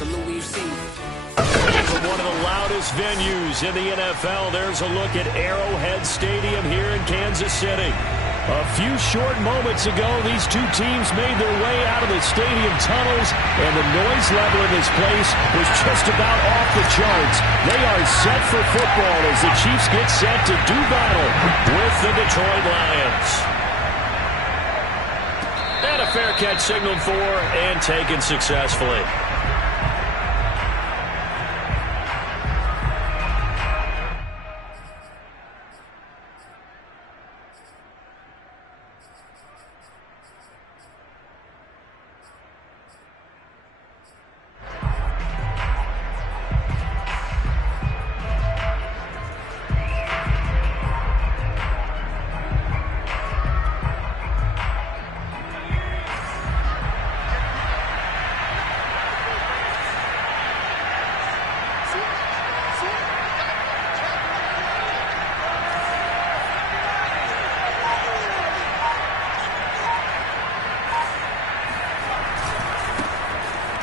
Salute what you see. From one of the loudest venues in the NFL, there's a look at Arrowhead Stadium here in Kansas City. A few short moments ago, these two teams made their way out of the stadium tunnels, and the noise level in this place was just about off the charts. They are set for football as the Chiefs get set to do battle with the Detroit Lions. And a fair catch signaled for and taken successfully.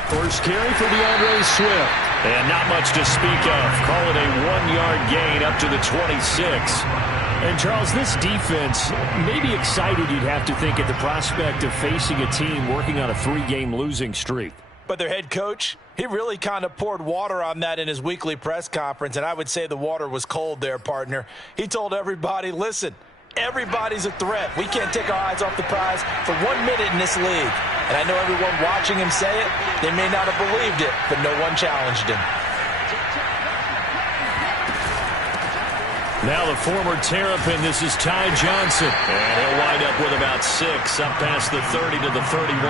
First carry for DeAndre Swift. And not much to speak of. Call it a 1-yard gain up to the 26. And, Charles, this defense may be excited, you'd have to think, at the prospect of facing a team working on a 3-game losing streak. But their head coach, he really kind of poured water on that in his weekly press conference, and I would say the water was cold there, partner. He told everybody, listen, everybody's a threat. We can't take our eyes off the prize for 1 minute in this league. And I know everyone watching him say it, they may not have believed it, but no one challenged him. Now the former Terrapin, this is Ty Johnson. And he'll wind up with about 6, up past the 30 to the 31.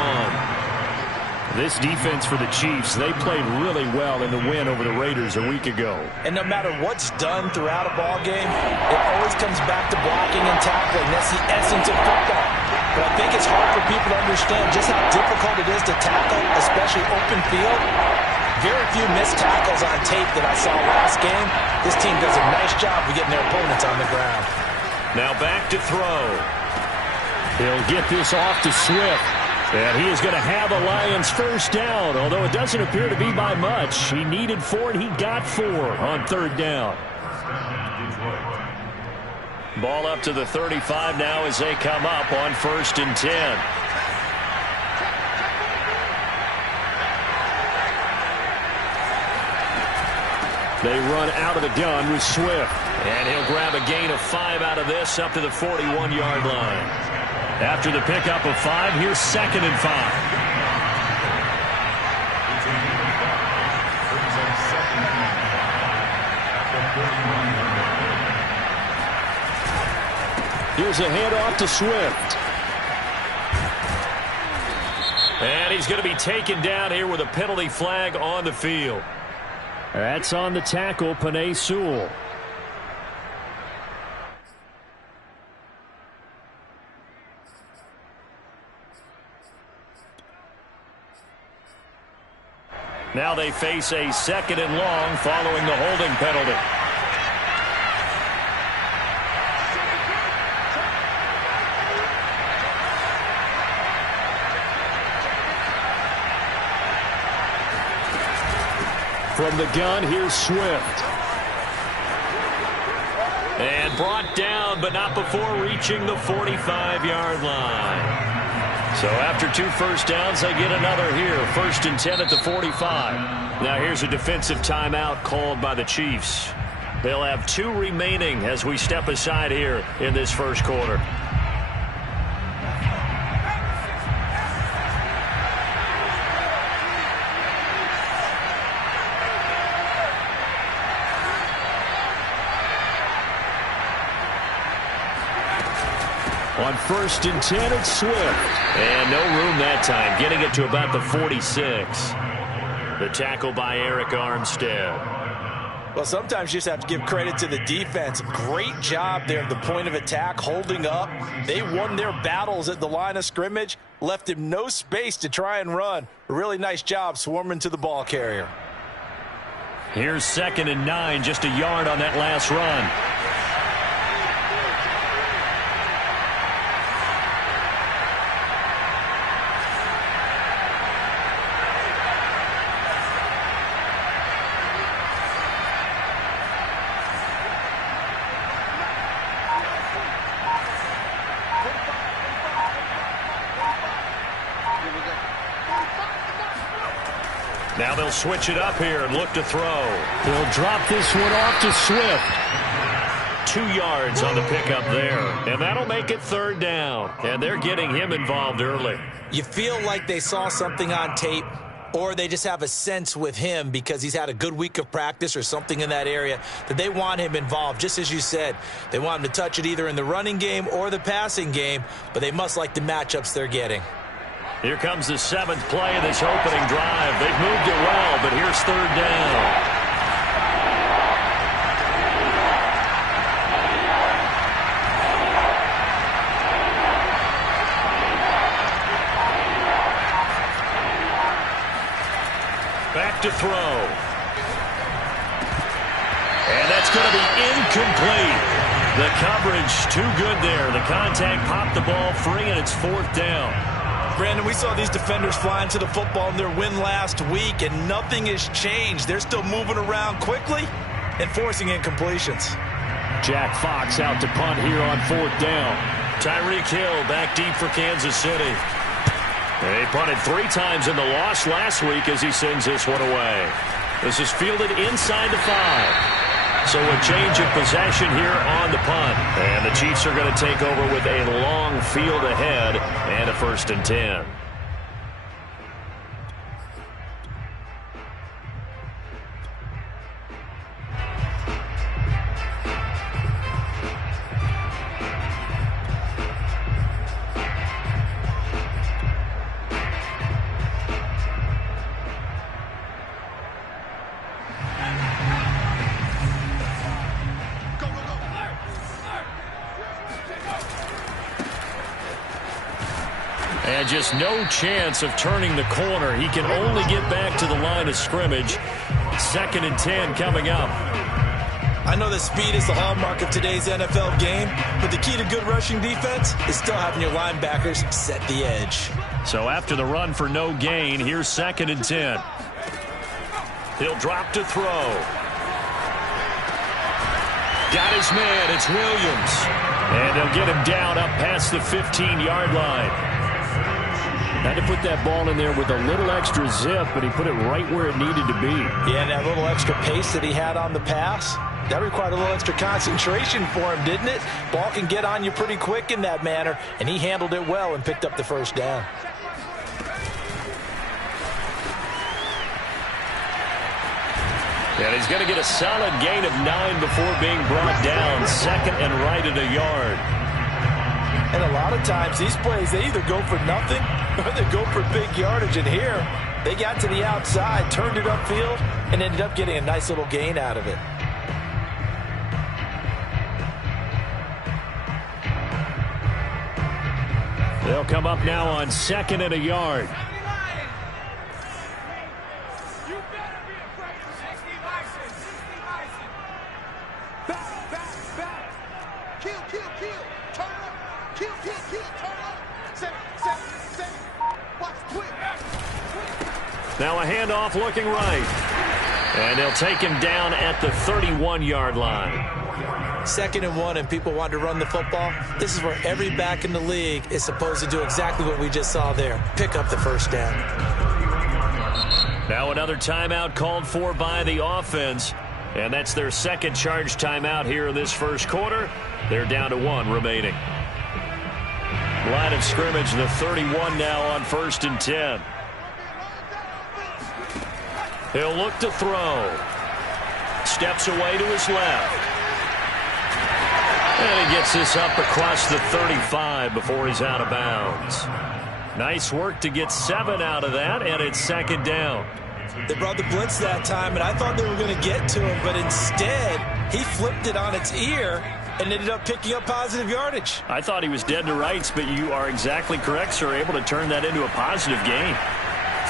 This defense for the Chiefs, they played really well in the win over the Raiders a week ago. And no matter what's done throughout a ball game, it always comes back to blocking and tackling. That's the essence of football. But I think it's hard for people to understand just how difficult it is to tackle, especially open field. Very few missed tackles on tape that I saw last game. This team does a nice job of getting their opponents on the ground. Now back to throw. He'll get this off to Swift. And he is going to have a Lions first down, although it doesn't appear to be by much. He needed 4, and he got 4 on 3rd down. Ball up to the 35 now as they come up on 1st and 10. They run out of the gun with Swift. And he'll grab a gain of 5 out of this up to the 41-yard line. After the pickup of 5, here's 2nd and 5. Here's a handoff to Swift. And he's going to be taken down here with a penalty flag on the field. That's on the tackle, Penei Sewell. Now they face a 2nd and long following the holding penalty. From the gun, here's Swift. And brought down, but not before reaching the 45-yard line. So after 2 first downs, they get another here. 1st and 10 at the 45. Now here's a defensive timeout called by the Chiefs. They'll have 2 remaining as we step aside here in this first quarter. On 1st and 10, it's Swift. And no room that time, getting it to about the 46. The tackle by Eric Armstead. Well, sometimes you just have to give credit to the defense. Great job there at the point of attack, holding up. They won their battles at the line of scrimmage, left him no space to try and run. A really nice job swarming to the ball carrier. Here's 2nd and 9, just a yard on that last run. Now they'll switch it up here and look to throw. He'll drop this one off to Swift. 2 yards on the pickup there. And that'll make it 3rd down. And they're getting him involved early. You feel like they saw something on tape, or they just have a sense with him because he's had a good week of practice or something in that area that they want him involved. Just as you said, they want him to touch it either in the running game or the passing game, but they must like the matchups they're getting. Here comes the 7th play of this opening drive. They've moved it well, but here's 3rd down. Back to throw. And that's going to be incomplete. The coverage too good there. The contact popped the ball free, and it's 4th down. Brandon, we saw these defenders flying to the football in their win last week, and nothing has changed. They're still moving around quickly and forcing incompletions. Jack Fox out to punt here on 4th down. Tyreek Hill back deep for Kansas City. He punted 3 times in the loss last week as he sends this one away. This is fielded inside the 5. So a change of possession here on the punt. And the Chiefs are going to take over with a long field ahead and a 1st and 10. And just no chance of turning the corner. He can only get back to the line of scrimmage. 2nd and 10 coming up. I know that speed is the hallmark of today's NFL game, but the key to good rushing defense is still having your linebackers set the edge. So after the run for no gain, here's 2nd and 10. He'll drop to throw. Got his man. It's Williams. And they'll get him down up past the 15-yard line. Had to put that ball in there with a little extra zip, but he put it right where it needed to be. Yeah, and that little extra pace that he had on the pass, that required a little extra concentration for him, didn't it? Ball can get on you pretty quick in that manner, and he handled it well and picked up the 1st down. And he's going to get a solid gain of 9 before being brought down. 2nd and right at a yard. And a lot of times, these plays, they either go for nothing or they go for big yardage. And here, they got to the outside, turned it upfield, and ended up getting a nice little gain out of it. They'll come up now on 2nd and a yard. Now a handoff looking right. And they'll take him down at the 31-yard line. 2nd and 1, and people want to run the football. This is where every back in the league is supposed to do exactly what we just saw there. Pick up the 1st down. Now another timeout called for by the offense. And that's their 2nd charge timeout here in this 1st quarter. They're down to 1 remaining. Line of scrimmage, the 31 now on 1st and 10. He'll look to throw. Steps away to his left. And he gets this up across the 35 before he's out of bounds. Nice work to get 7 out of that, and it's 2nd down. They brought the blitz that time, and I thought they were going to get to him, but instead, he flipped it on its ear and ended up picking up positive yardage. I thought he was dead to rights, but you are exactly correct, sir. Able to turn that into a positive gain.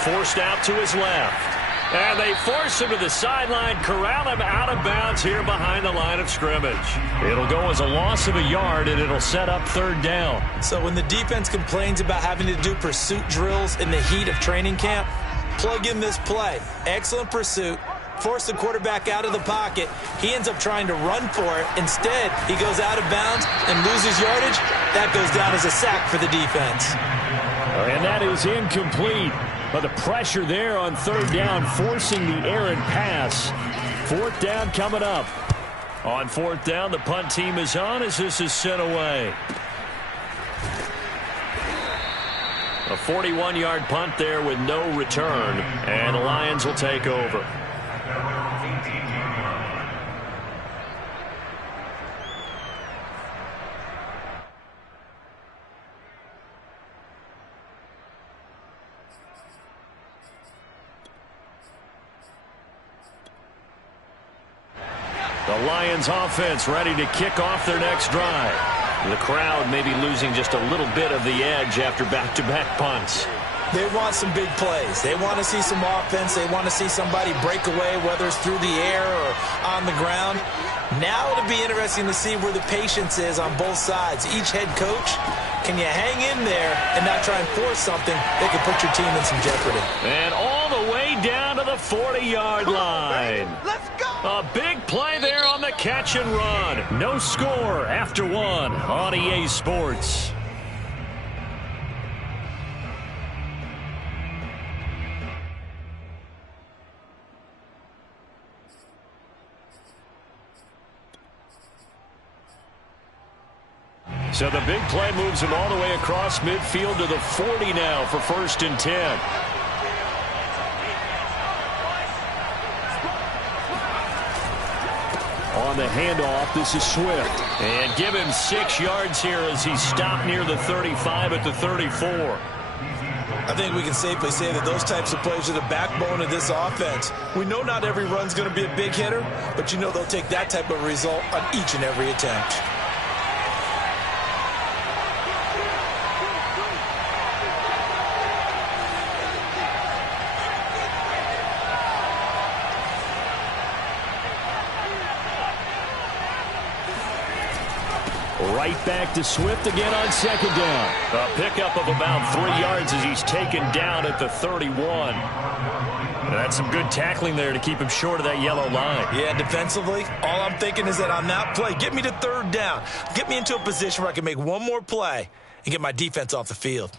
Forced out to his left. And they force him to the sideline, corral him out of bounds here behind the line of scrimmage. It'll go as a loss of a yard, and it'll set up 3rd down. So when the defense complains about having to do pursuit drills in the heat of training camp, plug in this play. Excellent pursuit. Force the quarterback out of the pocket. He ends up trying to run for it. Instead, he goes out of bounds and loses yardage. That goes down as a sack for the defense. And that is incomplete. But the pressure there on third down, forcing the errant pass. Fourth down coming up. On fourth down, the punt team is on as this is sent away. A 41-yard punt there with no return, and the Lions will take over. The Lions offense ready to kick off their next drive. The crowd may be losing just a little bit of the edge after back-to-back punts. They want some big plays. They want to see some offense. They want to see somebody break away, whether it's through the air or on the ground. Now it'll be interesting to see where the patience is on both sides. Each head coach, can you hang in there and not try and force something that could put your team in some jeopardy? And all the way down to the 40-yard line. Let's go! A big play there on the catch and run. No score after one on EA Sports. So the big play moves him all the way across midfield to the 40 now for 1st and 10. On the handoff, this is Swift. And give him 6 yards here as he stopped near the 35 at the 34. I think we can safely say that those types of plays are the backbone of this offense. We know not every run's going to be a big hitter, but you know they'll take that type of result on each and every attempt. Right back to Swift again on 2nd down. A pickup of about 3 yards as he's taken down at the 31. That's some good tackling there to keep him short of that yellow line. Yeah, defensively, all I'm thinking is that on that play, get me to 3rd down. Get me into a position where I can make one more play and get my defense off the field.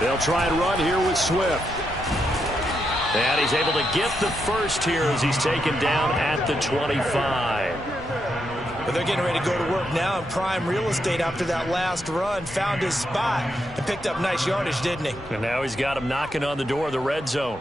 They'll try and run here with Swift. And he's able to get the first here as he's taken down at the 25. But they're getting ready to go to work now in prime real estate after that last run. Found his spot and picked up nice yardage, didn't he? And now he's got him knocking on the door of the red zone.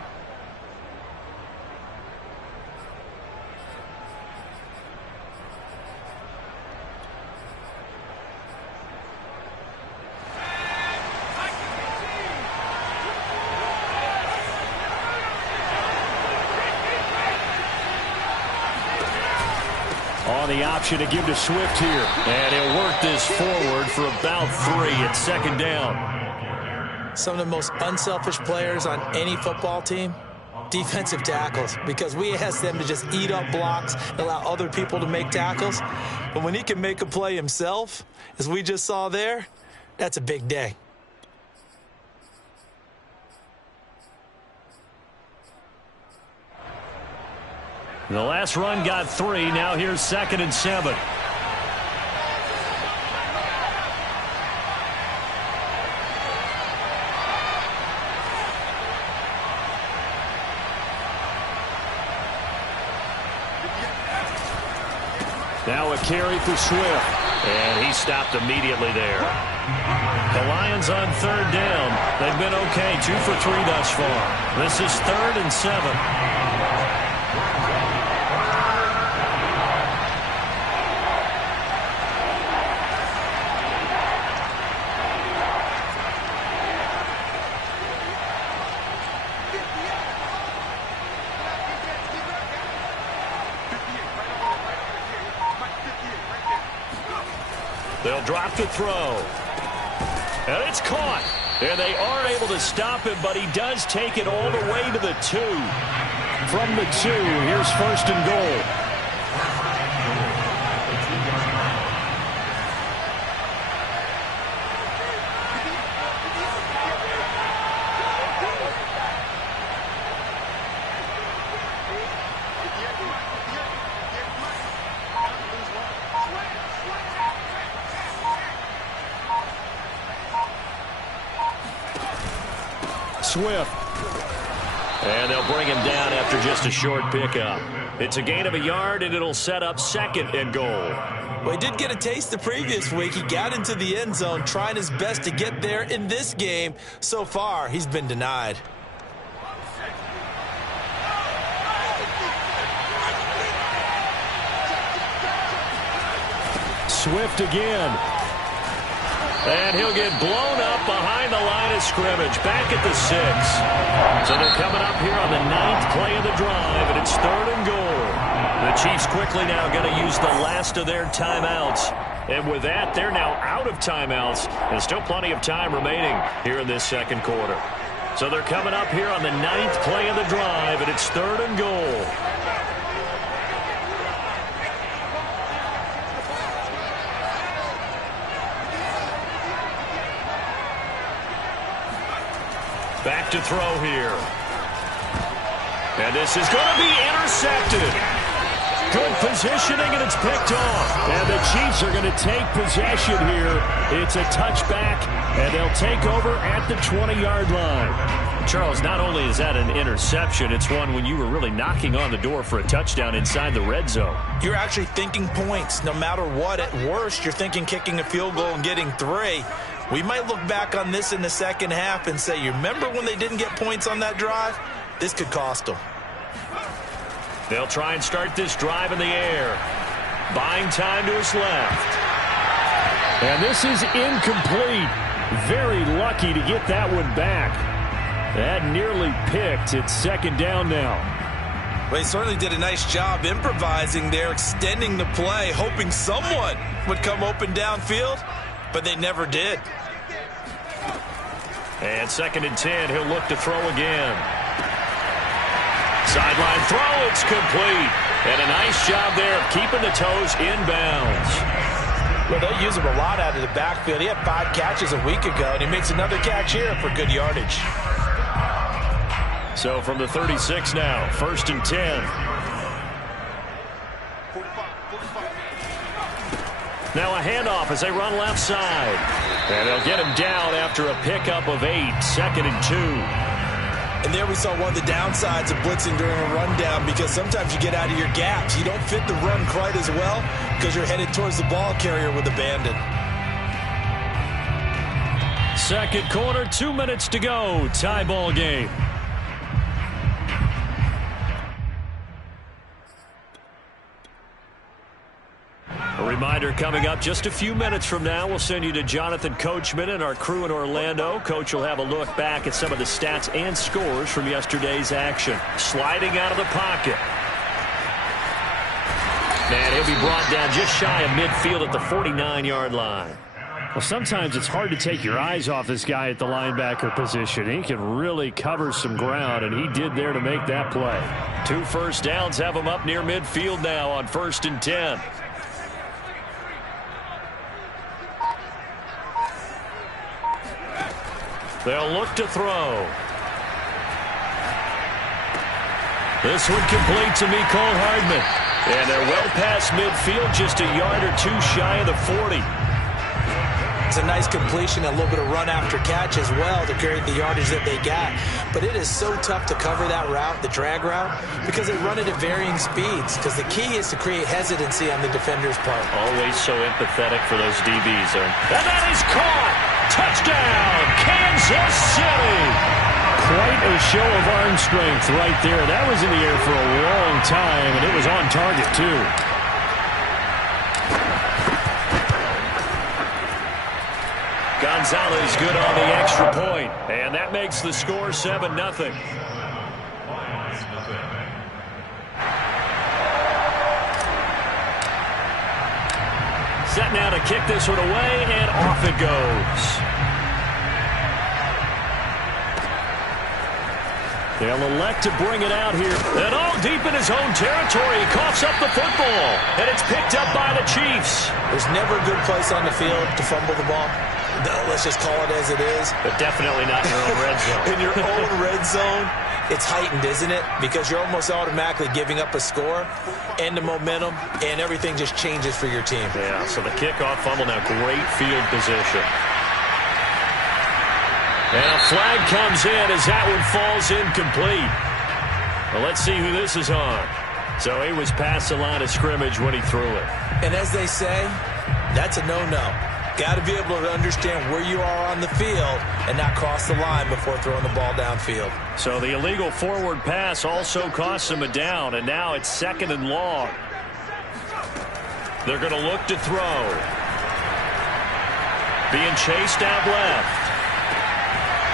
On the option to give to Swift here. And he'll work this forward for about 3 at 2nd down. Some of the most unselfish players on any football team, defensive tackles, because we ask them to just eat up blocks and allow other people to make tackles. But when he can make a play himself, as we just saw there, that's a big day. The last run got 3. Now here's 2nd and 7. Now a carry for Swift. And he stopped immediately there. The Lions on 3rd down. They've been okay. 2 for 3 thus far. This is 3rd and 7. They'll drop the throw. And it's caught. And they aren't able to stop him, but he does take it all the way to the 2. From the 2, here's 1st and goal. Swift. And they'll bring him down after just a short pickup. It's a gain of a yard, and it'll set up 2nd and goal. Well, he did get a taste the previous week. He got into the end zone trying his best to get there in this game. So far, he's been denied. Swift again. And he'll get blown up behind the line of scrimmage, back at the 6. So they're coming up here on the 9th play of the drive, and it's 3rd and goal. The Chiefs quickly now going to use the last of their timeouts. And with that, they're now out of timeouts. There's still plenty of time remaining here in this 2nd quarter. So they're coming up here on the 9th play of the drive, and it's 3rd and goal. Back to throw here. And this is going to be intercepted. Good positioning, and it's picked off. And the Chiefs are going to take possession here. It's a touchback, and they'll take over at the 20-yard line. Charles, not only is that an interception, it's one when you were really knocking on the door for a touchdown inside the red zone. You're actually thinking points. No matter what, at worst, you're thinking kicking a field goal and getting 3. We might look back on this in the second half and say, you remember when they didn't get points on that drive? This could cost them. They'll try and start this drive in the air. Buying time to his left. And this is incomplete. Very lucky to get that one back. That nearly picked. It's 2nd down now. Well, they certainly did a nice job improvising there, extending the play, hoping someone would come open downfield, but they never did. And 2nd and 10, he'll look to throw again. Sideline throw, it's complete. And a nice job there of keeping the toes inbounds. Well, they'll use him a lot out of the backfield. He had 5 catches a week ago, and he makes another catch here for good yardage. So from the 36 now, 1st and 10. Now a handoff as they run left side. And they'll get him down after a pickup of 8, 2nd and 2. And there we saw one of the downsides of blitzing during a rundown, because sometimes you get out of your gaps. You don't fit the run quite as well because you're headed towards the ball carrier with abandon. 2nd quarter, 2 minutes to go. Tie ball game. A reminder coming up just a few minutes from now. We'll send you to Jonathan Coachman and our crew in Orlando. Coach will have a look back at some of the stats and scores from yesterday's action. Sliding out of the pocket. And he'll be brought down just shy of midfield at the 49-yard line. Well, sometimes it's hard to take your eyes off this guy at the linebacker position. He can really cover some ground, and he did there to make that play. 2 first downs have him up near midfield now on 1st and 10. They'll look to throw. This one complete to Mecole Hardman. And they're well past midfield, just a yard or 2 shy of the 40. It's a nice completion, a little bit of run after catch as well to carry the yardage that they got. But it is so tough to cover that route, the drag route, because they run it at varying speeds. Because the key is to create hesitancy on the defender's part. Always so empathetic for those DBs. And that is caught. Touchdown, Kansas City. Quite a show of arm strength right there. That was in the air for a long time, and it was on target, too. Gonzalez good on the extra point, and that makes the score 7-0. Set now to kick this one away, and off it goes. They'll elect to bring it out here. And all deep in his own territory. He coughs up the football. And it's picked up by the Chiefs. There's never a good place on the field to fumble the ball. No, let's just call it as it is. But definitely not in your own red zone. In your own red zone, it's heightened, isn't it? Because you're almost automatically giving up a score and the momentum, and everything just changes for your team. Yeah, so the kickoff fumble now, great field position. And a flag comes in as that one falls incomplete. Well, let's see who this is on. So he was past the line of scrimmage when he threw it. And as they say, that's a no-no. Got to be able to understand where you are on the field and not cross the line before throwing the ball downfield. So the illegal forward pass also cost him a down, and now it's 2nd and long. They're going to look to throw. Being chased out left.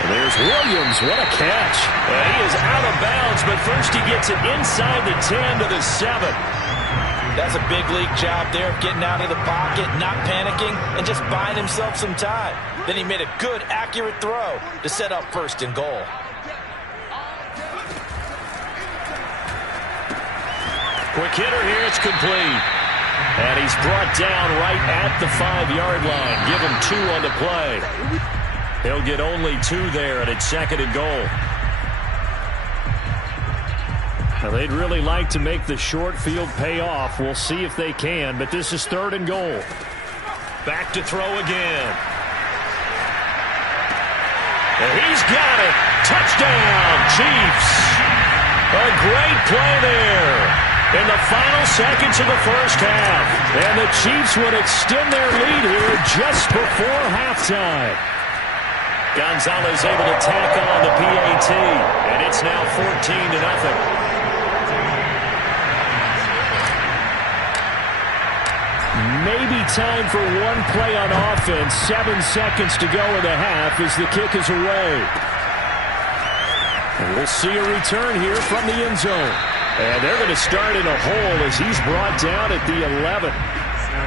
And there's Williams. What a catch. And he is out of bounds, but first he gets it inside the 10 to the 7. That's a big league job there of getting out of the pocket, not panicking, and just buying himself some time. Then he made a good, accurate throw to set up 1st and goal. Quick hitter here. It's complete. And he's brought down right at the 5-yard line. Give him 2 on the play. He'll get only 2 there, and it's 2nd and goal. Now, they'd really like to make the short field pay off. We'll see if they can, but this is 3rd and goal. Back to throw again. And he's got it. Touchdown, Chiefs. A great play there in the final seconds of the first half. And the Chiefs would extend their lead here just before halftime. Gonzalez able to tack on the PAT, and it's now 14-0. Maybe time for one play on offense. 7 seconds to go in the half as the kick is away. And we'll see a return here from the end zone. And they're going to start in a hole as he's brought down at the 11.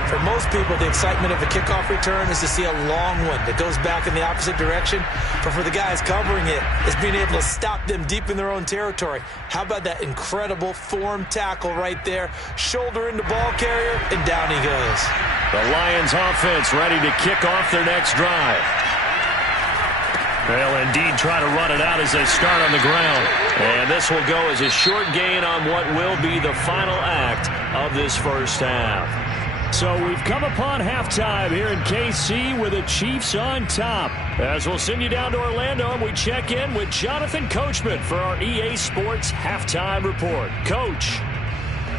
For most people, the excitement of a kickoff return is to see a long one that goes back in the opposite direction. But for the guys covering it, it's being able to stop them deep in their own territory. How about that incredible form tackle right there? Shoulder into ball carrier, and down he goes. The Lions offense ready to kick off their next drive. They'll indeed try to run it out as they start on the ground. And this will go as a short gain on what will be the final act of this first half. So we've come upon halftime here in KC with the Chiefs on top. As we'll send you down to Orlando, and we check in with Jonathan Coachman for our EA Sports Halftime Report. Coach.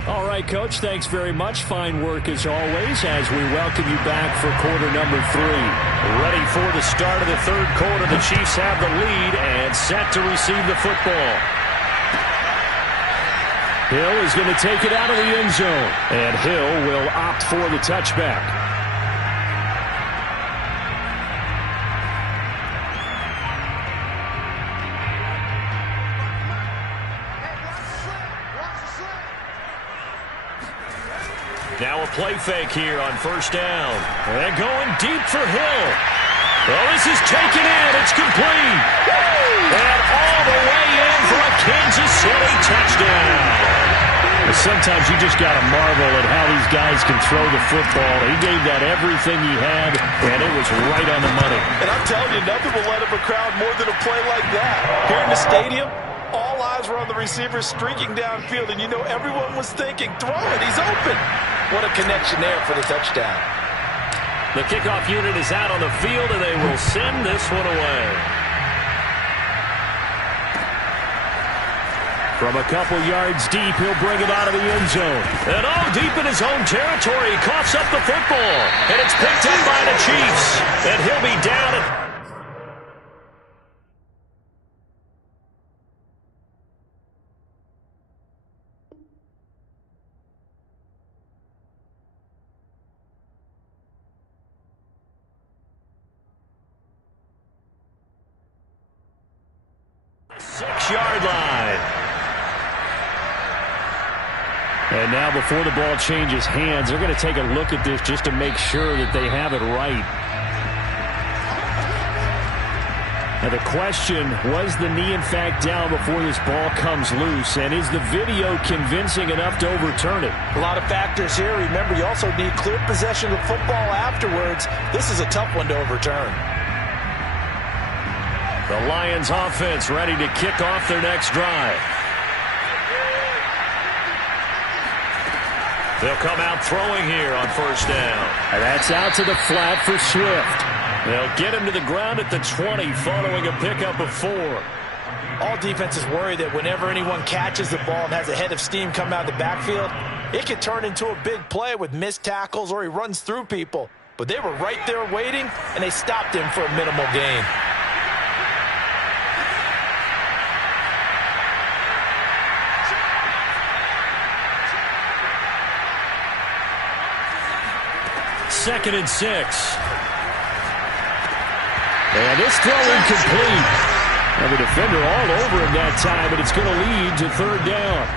All right, Coach, thanks very much. Fine work as always as we welcome you back for quarter number 3. Ready for the start of the third quarter. The Chiefs have the lead and set to receive the football. Hill is going to take it out of the end zone, and Hill will opt for the touchback. Now a play fake here on first down. And going deep for Hill. Well, this is taken in. It's complete. And all the way in for a Kansas City touchdown. Sometimes you just got to marvel at how these guys can throw the football. He gave that everything he had, and it was right on the money. And I'm telling you, nothing will let up a crowd more than a play like that. Here in the stadium, all eyes were on the receiver streaking downfield, and you know everyone was thinking, throw it, he's open. What a connection there for the touchdown. The kickoff unit is out on the field, and they will send this one away. From a couple yards deep, he'll bring it out of the end zone. And deep in his own territory, he coughs up the football. And it's picked up by the Chiefs. And he'll be down at... Six-yard line. And now before the ball changes hands, they're going to take a look at this just to make sure that they have it right. Now the question, was the knee in fact down before this ball comes loose? And is the video convincing enough to overturn it? A lot of factors here. Remember, you also need clear possession of the football afterwards. This is a tough one to overturn. The Lions offense ready to kick off their next drive. They'll come out throwing here on first down. And that's out to the flat for Swift. They'll get him to the ground at the 20 following a pickup of 4. All defenses worry that whenever anyone catches the ball and has a head of steam come out of the backfield, it could turn into a big play with missed tackles or he runs through people. But they were right there waiting, and they stopped him for a minimal gain. Second and 6. And this throw incomplete. And the defender all over him that time, but it's going to lead to third down.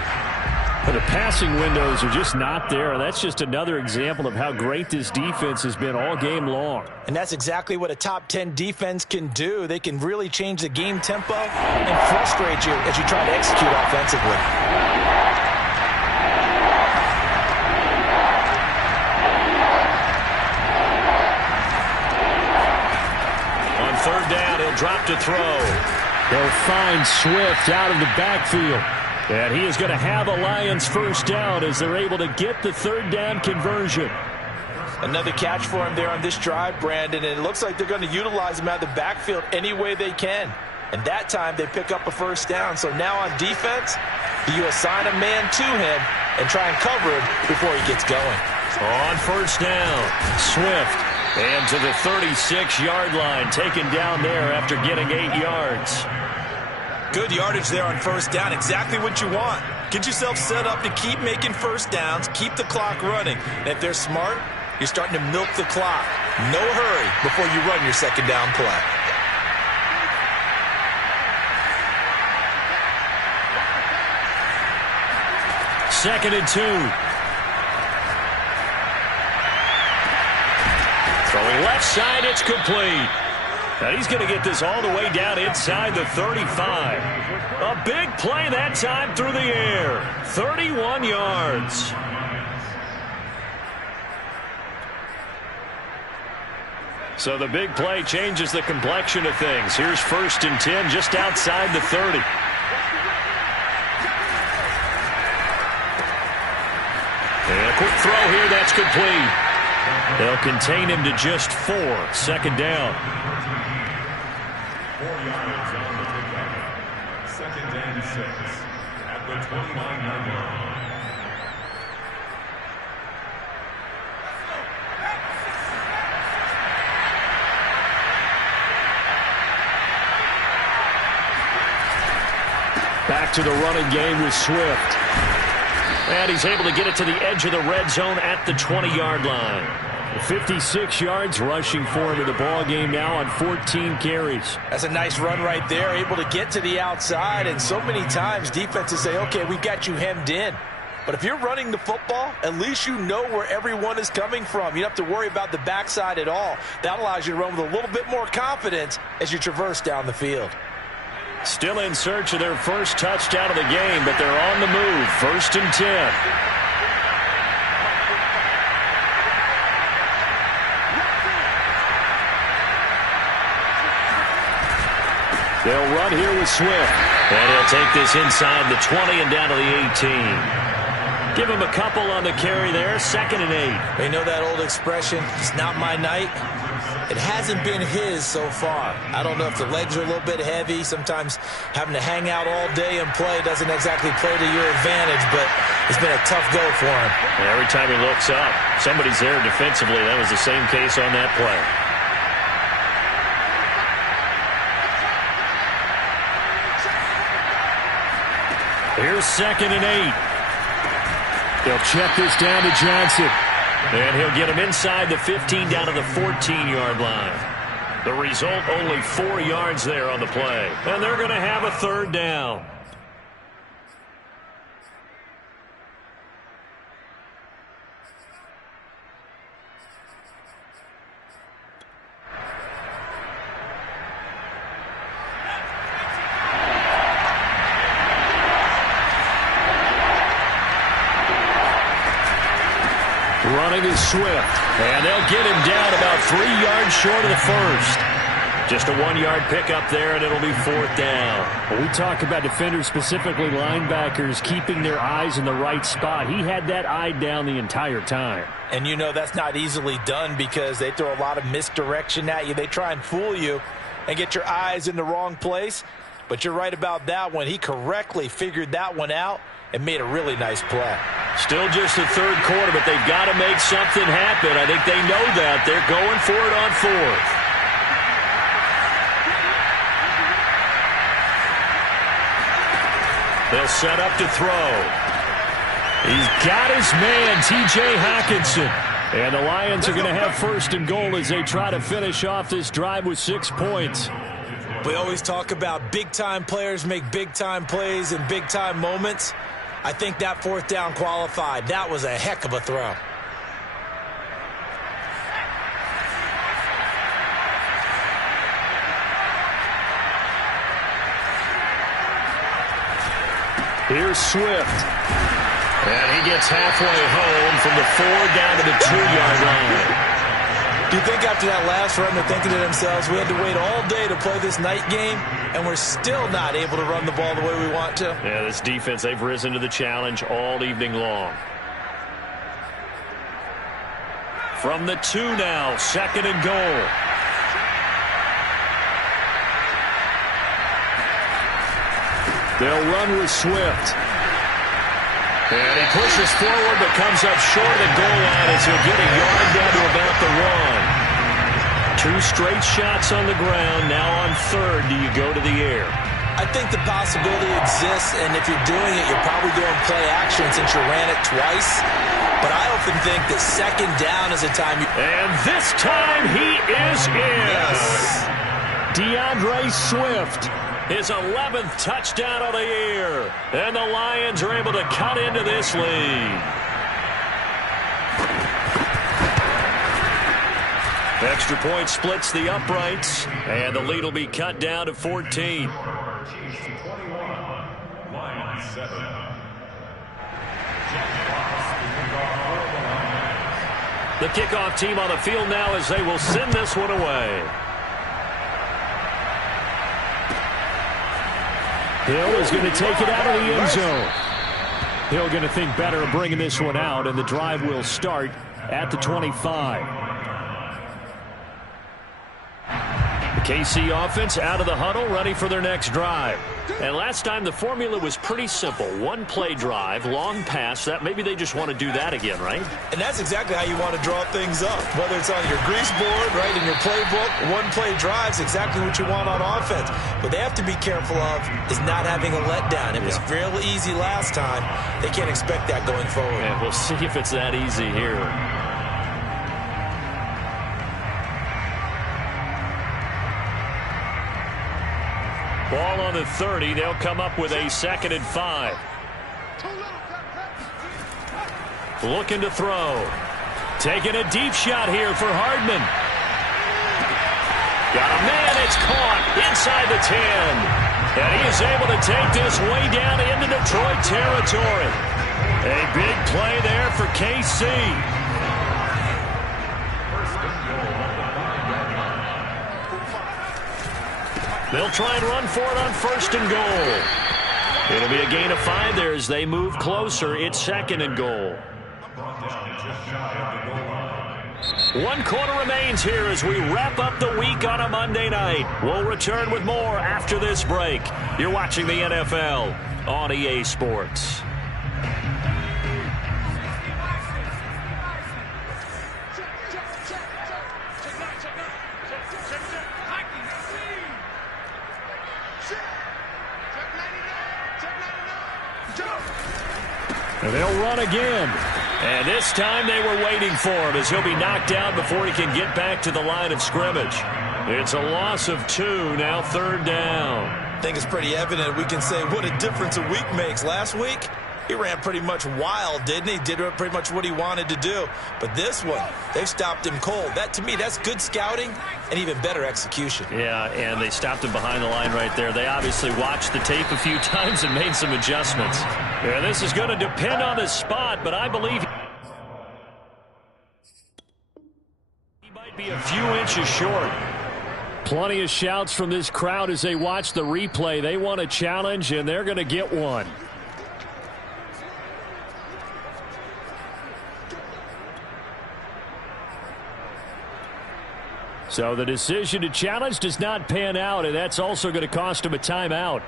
But the passing windows are just not there. That's just another example of how great this defense has been all game long. And that's exactly what a top 10 defense can do. They can really change the game tempo and frustrate you as you try to execute offensively. On third down, he'll drop to throw. They'll find Swift out of the backfield. And he is going to have a Lions first down as they're able to get the third down conversion. Another catch for him there on this drive, Brandon, and it looks like they're going to utilize him out of the backfield any way they can. And that time they pick up a first down. So now on defense, you assign a man to him and try and cover him before he gets going. On first down, Swift. And to the 36-yard line, taken down there after getting 8 yards. Good yardage there on first down. Exactly what you want. Get yourself set up to keep making first downs, keep the clock running. And if they're smart, you're starting to milk the clock. No hurry before you run your second down play. Second and 2. Throwing left side, it's complete. And he's going to get this all the way down inside the 35. A big play that time through the air. 31 yards. So the big play changes the complexion of things. Here's first and 10 just outside the 30. And a quick throw here, that's complete. They'll contain him to just 4. Second down. 4 yards on the pickup. Second and 6 at the 29-yard line. Back to the running game with Swift. And he's able to get it to the edge of the red zone at the 20-yard line. 56 yards rushing for him in the ball game now on 14 carries. That's a nice run right there, able to get to the outside. And so many times defenses say, okay, we've got you hemmed in. But if you're running the football, at least you know where everyone is coming from. You don't have to worry about the backside at all. That allows you to run with a little bit more confidence as you traverse down the field. Still in search of their first touchdown of the game, but they're on the move. First and 10. They'll run here with Swift. And he'll take this inside the 20 and down to the 18. Give him a couple on the carry there. Second and 8. You know that old expression, it's not my night? It hasn't been his so far. I don't know if the legs are a little bit heavy. Sometimes having to hang out all day and play doesn't exactly play to your advantage, but it's been a tough go for him. And every time he looks up, somebody's there defensively. That was the same case on that play. Here's second and 8. They'll check this down to Johnson. And he'll get him inside the 15 down to the 14-yard line. The result, only 4 yards there on the play. And they're going to have a third down. Running is Swift, and they'll get him down about 3 yards short of the first. Just a 1-yard pickup there, and it'll be 4th down. Well, we talk about defenders, specifically linebackers, keeping their eyes in the right spot. He had that eye down the entire time. And you know that's not easily done because they throw a lot of misdirection at you. They try and fool you and get your eyes in the wrong place. But you're right about that one. He correctly figured that one out and made a really nice play. Still just the 3rd quarter, but they've got to make something happen. I think they know that. They're going for it on 4th. They'll set up to throw. He's got his man, T.J. Hockenson. And the Lions are going to have 1st and goal as they try to finish off this drive with 6 points. We always talk about big-time players make big-time plays in big-time moments. I think that 4th down qualified. That was a heck of a throw. Here's Swift. And he gets halfway home from the 4 down to the 2-yard line. Do you think after that last run they're thinking to themselves, we had to wait all day to play this night game, and we're still not able to run the ball the way we want to? Yeah, this defense, they've risen to the challenge all evening long. From the 2 now, 2nd and goal. They'll run with Swift. And he pushes forward but comes up short of the goal line as he'll get a yard down to about the 1. 2 straight shots on the ground. Now on 3rd, do you go to the air? I think the possibility exists, and if you're doing it, you're probably doing play action since you ran it twice. But I often think that 2nd down is a time you... And this time he is in. Yes. DeAndre Swift. His 11th touchdown of the year. And the Lions are able to cut into this lead. Extra point splits the uprights. And the lead will be cut down to 14. The kickoff team on the field now as they will send this one away. Hill is going to take it out of the end zone. Hill going to think better of bringing this one out, and the drive will start at the 25. The KC offense out of the huddle, ready for their next drive. And last time the formula was pretty simple. 1-play drive, long pass. That maybe they just want to do that again, right? And that's exactly how you want to draw things up. Whether it's on your grease board, right, in your playbook, 1-play drive's exactly what you want on offense. What they have to be careful of is not having a letdown. It was fairly easy last time. They can't expect that going forward. And we'll see if it's that easy here. Ball on the 30. They'll come up with a 2nd and 5. Looking to throw. Taking a deep shot here for Hardman. Got a man. It's caught inside the 10. And he is able to take this way down into Detroit territory. A big play there for KC. They'll try and run for it on 1st and goal. It'll be a gain of 5 there as they move closer. It's 2nd and goal. 1 quarter remains here as we wrap up the week on a Monday night. We'll return with more after this break. You're watching the NFL on EA Sports. And they'll run again. And this time they were waiting for him as he'll be knocked down before he can get back to the line of scrimmage. It's a loss of 2, now 3rd down. I think it's pretty evident we can say what a difference a week makes. Last week, he ran pretty much wild, didn't he? Did pretty much what he wanted to do. But this one, they've stopped him cold. That, to me, that's good scouting and even better execution. Yeah, and they stopped him behind the line right there. They obviously watched the tape a few times and made some adjustments. Yeah, this is going to depend on the spot, but I believe he might be a few inches short. Plenty of shouts from this crowd as they watch the replay. They want a challenge, and they're going to get one. So the decision to challenge does not pan out, and that's also going to cost him a timeout.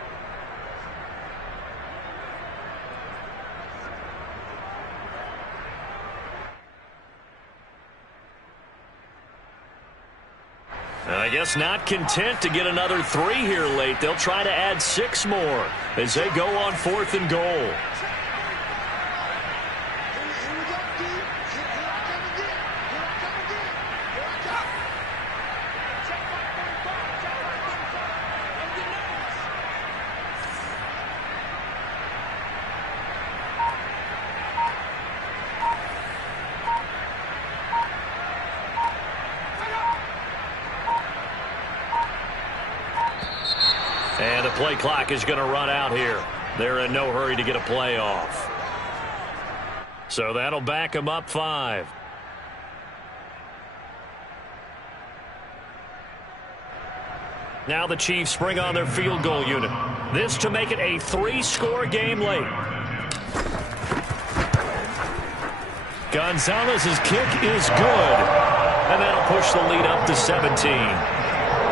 I guess not content to get another 3 here late. They'll try to add 6 more as they go on 4th and goal. And the play clock is going to run out here. They're in no hurry to get a play off. So that'll back them up 5. Now the Chiefs bring on their field goal unit. This to make it a 3-score game late. Gonzalez's kick is good. And that'll push the lead up to 17.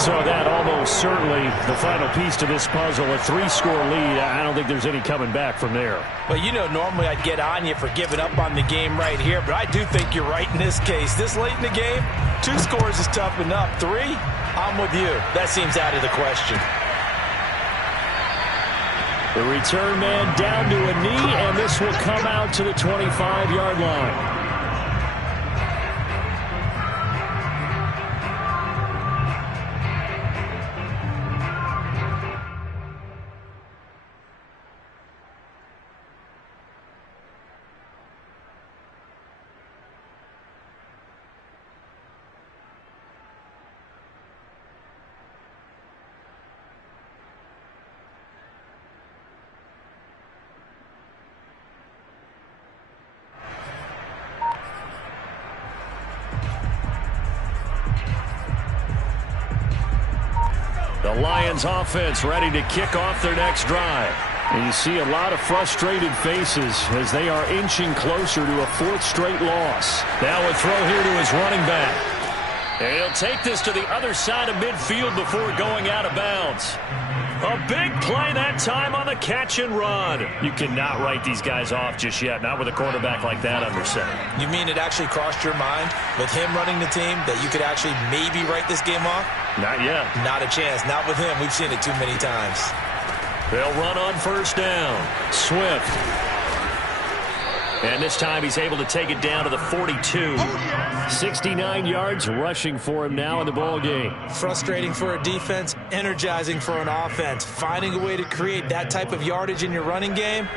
So that almost certainly the final piece to this puzzle, a 3-score lead. I don't think there's any coming back from there. Well, you know, normally I'd get on you for giving up on the game right here, but I do think you're right in this case. This late in the game, 2 scores is tough enough. 3, I'm with you. That seems out of the question. The return man down to a knee, and this will come out to the 25-yard line. The Lions offense ready to kick off their next drive. And you see a lot of frustrated faces as they are inching closer to a 4th straight loss. Now a throw here to his running back. And he'll take this to the other side of midfield before going out of bounds. A big play that time on the catch and run. You cannot write these guys off just yet, not with a quarterback like that under center. You mean it actually crossed your mind with him running the team that you could actually maybe write this game off? Not yet. Not a chance. Not with him. We've seen it too many times. They'll run on 1st down. Swift. And this time he's able to take it down to the 42. 69 yards rushing for him now in the ball game. Frustrating for a defense, energizing for an offense. Finding a way to create that type of yardage in your running game,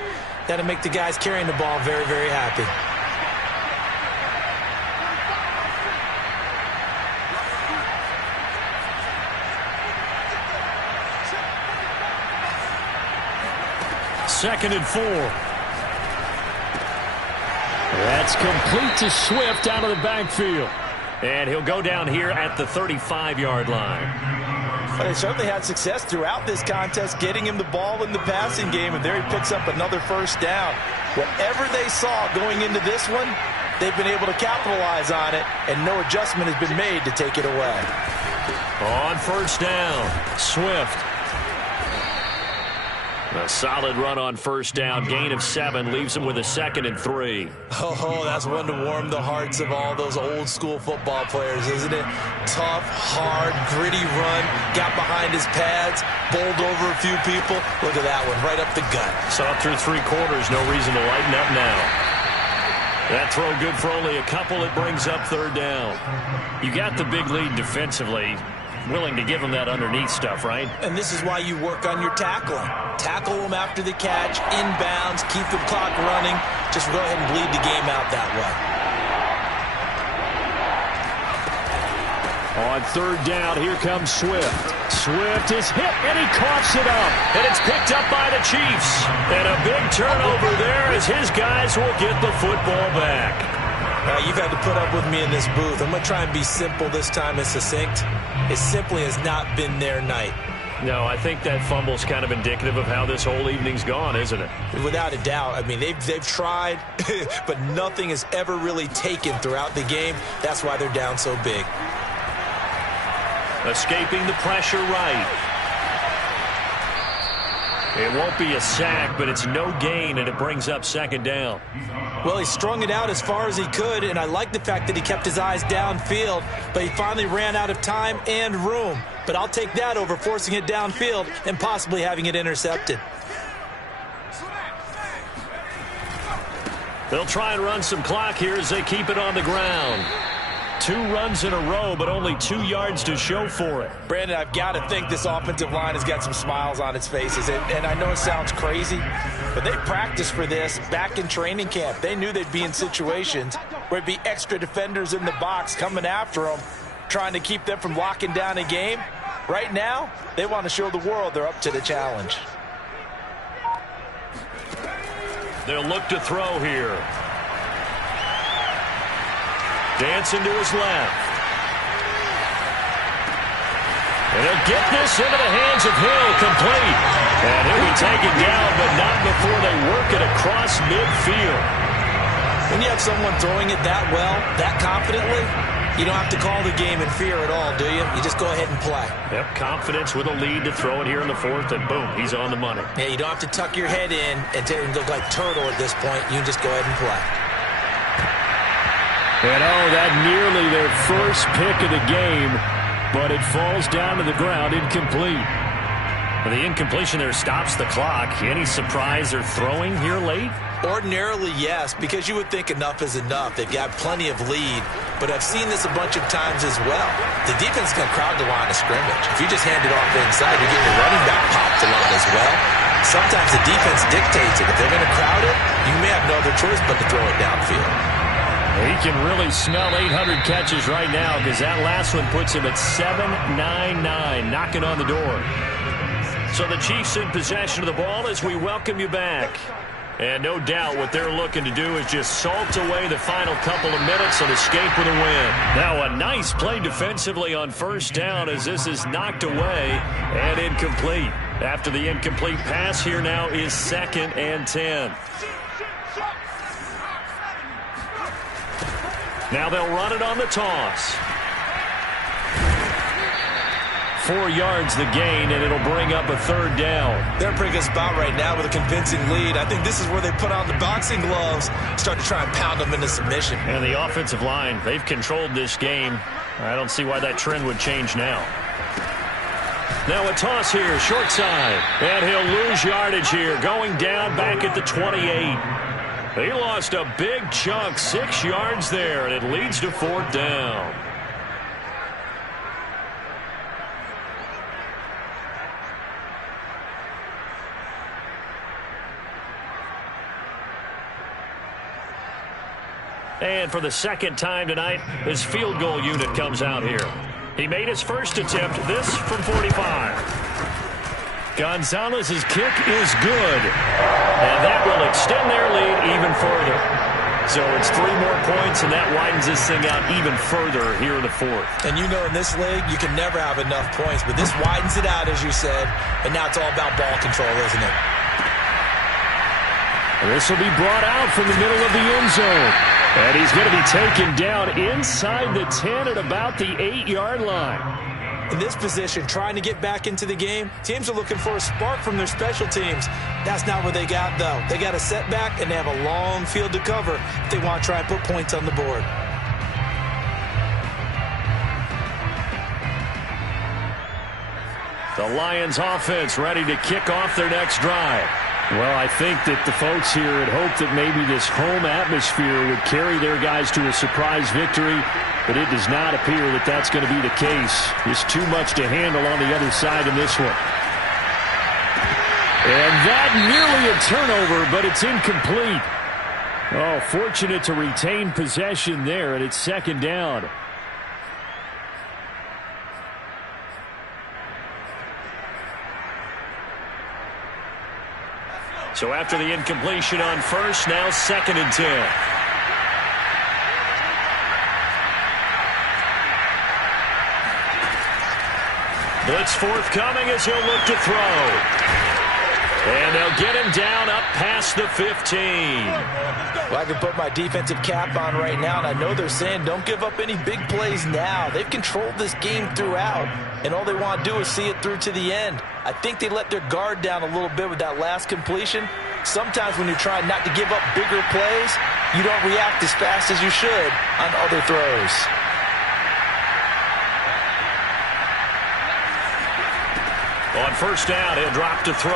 that'll make the guys carrying the ball very, very happy. Second and 4. That's complete to Swift out of the backfield. And he'll go down here at the 35-yard line. But they certainly had success throughout this contest, getting him the ball in the passing game, and there he picks up another 1st down. Whatever they saw going into this one, they've been able to capitalize on it, and no adjustment has been made to take it away. On 1st down, Swift. A solid run on 1st down. Gain of 7 leaves him with a 2nd and 3. Oh, that's one to warm the hearts of all those old school football players, isn't it? Tough, hard, gritty run. Got behind his pads, bowled over a few people. Look at that one, right up the gut. So up through 3 quarters, no reason to lighten up now. That throw good for only a couple. It brings up 3rd down. You got the big lead defensively. Willing to give them that underneath stuff, right? And this is why you work on your tackling. Tackle them after the catch, inbounds, keep the clock running. Just go ahead and bleed the game out that way. On 3rd down, here comes Swift. Swift is hit, and he coughs it up. And it's picked up by the Chiefs. And a big turnover there as his guys will get the football back. You've had to put up with me in this booth. I'm going to try and be simple this time and succinct. It simply has not been their night. No, I think that fumble's kind of indicative of how this whole evening's gone, isn't it? Without a doubt. I mean, they've tried, but nothing has ever really taken throughout the game. That's why they're down so big. Escaping the pressure right. It won't be a sack, but it's no gain, and it brings up second down. Well, he strung it out as far as he could, and I like the fact that he kept his eyes downfield, but he finally ran out of time and room. But I'll take that over forcing it downfield and possibly having it intercepted. They'll try and run some clock here as they keep it on the ground. 2 runs in a row, but only 2 yards to show for it. Brandon, I've got to think this offensive line has got some smiles on its faces. And I know it sounds crazy, but they practiced for this back in training camp. They knew they'd be in situations where it'd be extra defenders in the box coming after them, trying to keep them from locking down a game. Right now, they want to show the world they're up to the challenge. They'll look to throw here. Dancing to his left. And he'll get this into the hands of Hill, complete. And he'll be taken down, but not before they work it across midfield. When you have someone throwing it that well, that confidently, you don't have to call the game in fear at all, do you? You just go ahead and play. Yep, confidence with a lead to throw it here in the 4th, and boom, he's on the money. Yeah, you don't have to tuck your head in and look like turtle at this point. You can just go ahead and play. And that nearly their first pick of the game, but it falls down to the ground incomplete. Well, the incompletion there stops the clock. Any surprise they're throwing here late? Ordinarily, yes, because you would think enough is enough. They've got plenty of lead, but I've seen this a bunch of times as well. The defense is going to crowd the line of scrimmage. If you just hand it off inside, you're getting your running back popped a lot as well. Sometimes the defense dictates it. If they're going to crowd it, you may have no other choice but to throw it downfield. He can really smell 800 catches right now because that last one puts him at 799, knocking on the door. So the Chiefs in possession of the ball as we welcome you back. And no doubt what they're looking to do is just salt away the final couple of minutes and escape with a win. Now a nice play defensively on first down as this is knocked away and incomplete. After the incomplete pass, here now is 2nd and 10. Now they'll run it on the toss. 4 yards the gain, and it'll bring up a 3rd down. They're in a pretty good spot right now with a convincing lead. I think this is where they put on the boxing gloves, start to try and pound them into submission. And the offensive line, they've controlled this game. I don't see why that trend would change now. Now a toss here, short side. And he'll lose yardage here, going down back at the 28. He lost a big chunk, 6 yards there, and it leads to 4th down. And for the 2nd time tonight, his field goal unit comes out here. He made his first attempt, this from 45. Gonzalez's kick is good, and that will extend their lead even further. So it's 3 more points, and that widens this thing out even further here in the 4th. And you know in this league, you can never have enough points, but this widens it out, as you said, and now it's all about ball control, isn't it? This will be brought out from the middle of the end zone. And he's going to be taken down inside the 10 at about the 8-yard line. In this position, trying to get back into the game, teams are looking for a spark from their special teams. That's not what they got, though. They got a setback, and they have a long field to cover if they want to try and put points on the board. The Lions offense ready to kick off their next drive. Well, I think that the folks here had hoped that maybe this home atmosphere would carry their guys to a surprise victory, but it does not appear that that's going to be the case. There's too much to handle on the other side in this one. And that nearly a turnover, but it's incomplete. Oh, fortunate to retain possession there, and it's 2nd down. So after the incompletion on first, now 2nd and 10. Blitz forthcoming as he'll look to throw. And they'll get him down up past the 15. Well, I can put my defensive cap on right now, and I know they're saying don't give up any big plays now. They've controlled this game throughout, and all they want to do is see it through to the end. I think they let their guard down a little bit with that last completion. Sometimes when you're trying not to give up bigger plays, you don't react as fast as you should on other throws. On first down, he'll drop to throw.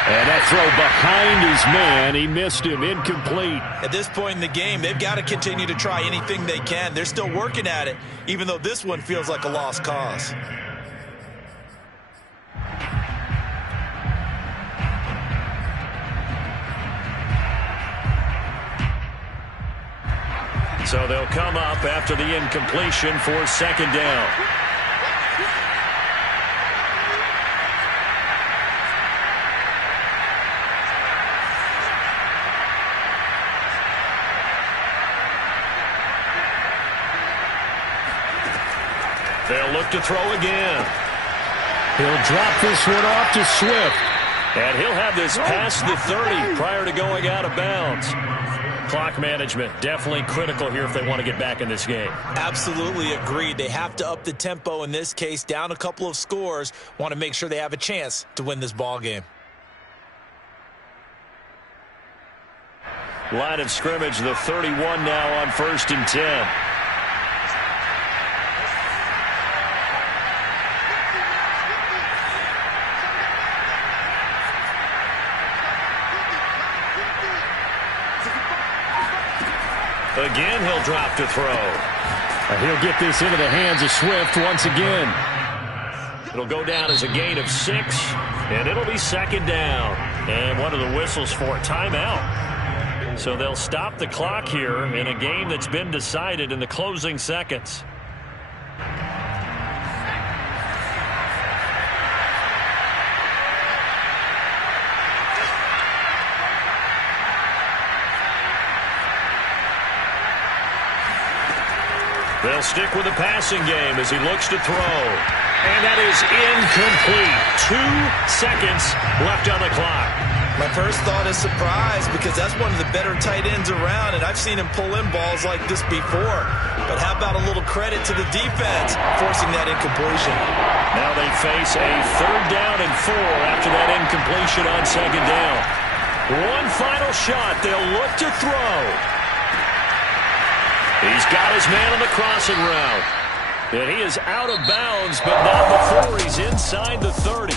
And that throw behind his man, he missed him, incomplete. At this point in the game, they've got to continue to try anything they can. They're still working at it, even though this one feels like a lost cause. So they'll come up after the incompletion for second down. They'll look to throw again. He'll drop this one off to Swift. And he'll have this past the 30 prior to going out of bounds. Clock management definitely critical here if they want to get back in this game. Absolutely agreed. They have to up the tempo in this case, down a couple of scores. Want to make sure they have a chance to win this ball game. Line of scrimmage, the 31 now on first and 10. Again, he'll drop to throw. He'll get this into the hands of Swift once again. It'll go down as a gain of 6, and it'll be second down. And one of the whistles for a timeout. So they'll stop the clock here in a game that's been decided in the closing seconds. They'll stick with the passing game as he looks to throw. And that is incomplete. 2 seconds left on the clock. My first thought is surprise because that's one of the better tight ends around, and I've seen him pull in balls like this before. But how about a little credit to the defense forcing that incompletion? Now they face a 3rd down and 4 after that incompletion on second down. One final shot. They'll look to throw. He's got his man on the crossing route. And he is out of bounds, but not before he's inside the 30.